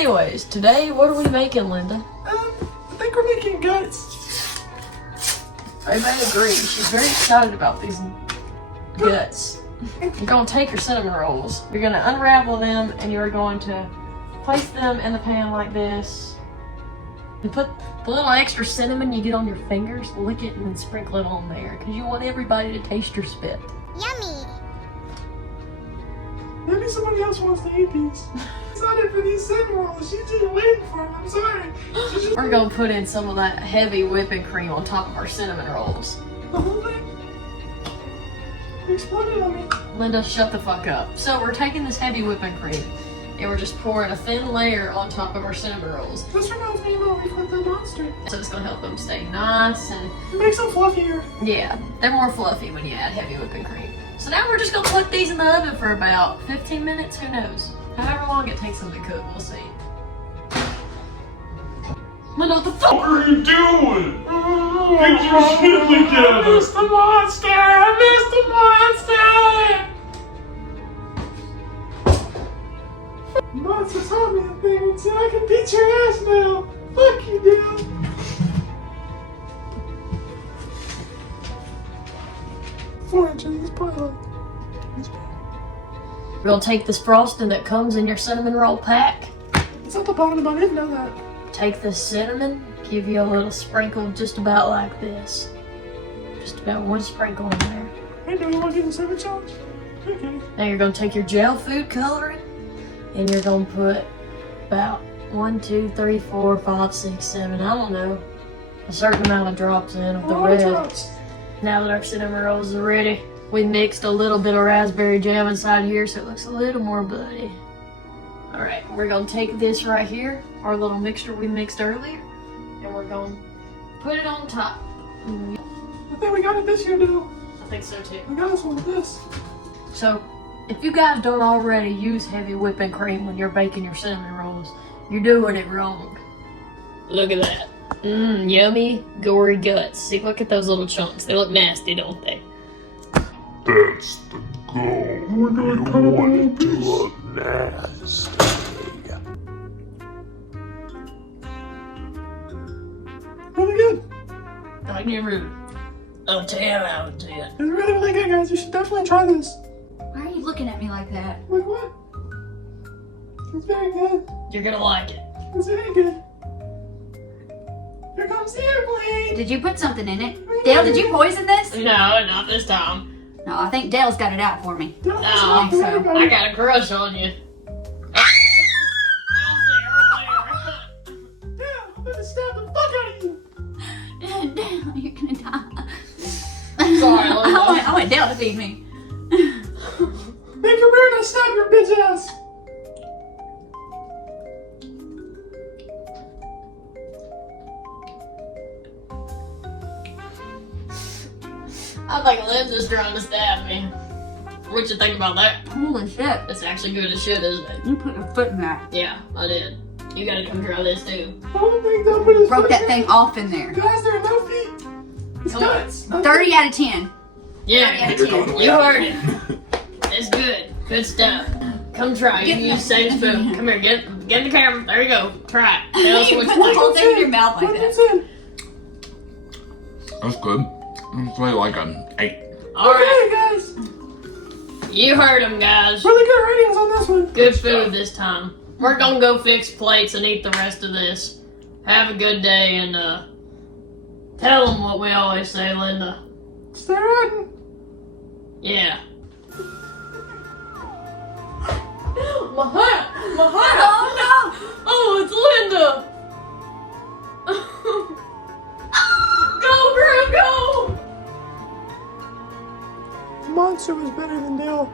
anyways, today, what are we making, Linda? I think we're making guts. Everybody agrees. She's very excited about these guts. You're going to take your cinnamon rolls. You're going to unravel them, and you're going to place them in the pan like this. And put the little extra cinnamon you get on your fingers, lick it, and then sprinkle it on there. Because you want everybody to taste your spit. Yummy. Maybe somebody else wants to eat these. Excited for these cinnamon rolls. She's just waiting for them. I'm sorry. We're going to put in some of that heavy whipping cream on top of our cinnamon rolls. The whole thing? You exploded on me. Linda, shut the fuck up. So we're taking this heavy whipping cream and we're just pouring a thin layer on top of our cinnamon rolls. This reminds me of what we put the monster. So it's going to help them stay nice and... It makes them fluffier. Yeah, they're more fluffy when you add heavy whipping cream. So now we're just going to put these in the oven for about 15 minutes, who knows? However long it takes them to cook, we'll see. Linda, what the fuck? What are you doing? Get your shit together! I missed the monster! I missed the monster! Monster taught me a thing and said I can beat your ass now! Fuck you, Dale! He's probably like... We're going to take this frosting that comes in your cinnamon roll pack. It's at the bottom, I didn't know that. Take the cinnamon, give you a little sprinkle just about like this. Just about one sprinkle in there. Hey, do you want to do the 7 challenge? Okay. Now you're going to take your gel food coloring and you're going to put about 1, 2, 3, 4, 5, 6, 7, I don't know, a certain amount of drops in of the red. Drops. Now that our cinnamon rolls are ready, we mixed a little bit of raspberry jam inside here so it looks a little more bloody. Alright, we're going to take this right here, our little mixture we mixed earlier, and we're going to put it on top. I think we got it this year, Dale. I think so too. We got us one with this. So, if you guys don't already use heavy whipping cream when you're baking your cinnamon rolls, you're doing it wrong. Look at that. Yummy, gory guts. See, look at those little chunks. They look nasty, don't they? That's the goal. We're gonna You cut want it it to look nasty. Really good. I give it a 10 out of 10. It's really, really good, guys. You should definitely try this. Why are you looking at me like that? Like what? It's very good. You're gonna like it. It's very good. Here comes the airplane. Did you put something in it? Dale, did you poison this? No, not this time. No, I think Dale's got it out for me. No, I got a crush on you. Damn, I'm gonna stab the fuck out of you. Dale, you're gonna die. Sorry, Linda. I want Dale to feed me. Make your rear and I stab your bitch ass. I think Linda's trying to stab me. What you think about that? Holy shit. It's actually good as shit, isn't it? You put your foot in that. Yeah, I did. You gotta come try this too. I don't think they'll put his Broke foot that in. thing off in there. Guys, there are no feet. It's Come on. guts. 30 out of 10. Yeah, You're going you heard it. It's good. Good stuff. Come try. You can use the same spoon. Come here, get in the camera. There you go. Try it. Tell us You what put you the think. whole thing in your mouth like Put that. this in. That's good. It's really like an 8. All right, Okay, guys. you heard him, guys. Really good ratings on this one. Good food this time. We're gonna go fix plates and eat the rest of this. Have a good day and tell them what we always say, Linda. Stay riding. Yeah. My hat! My hat! Oh, it's Linda! Go, girl, go! The monster was better than Dale.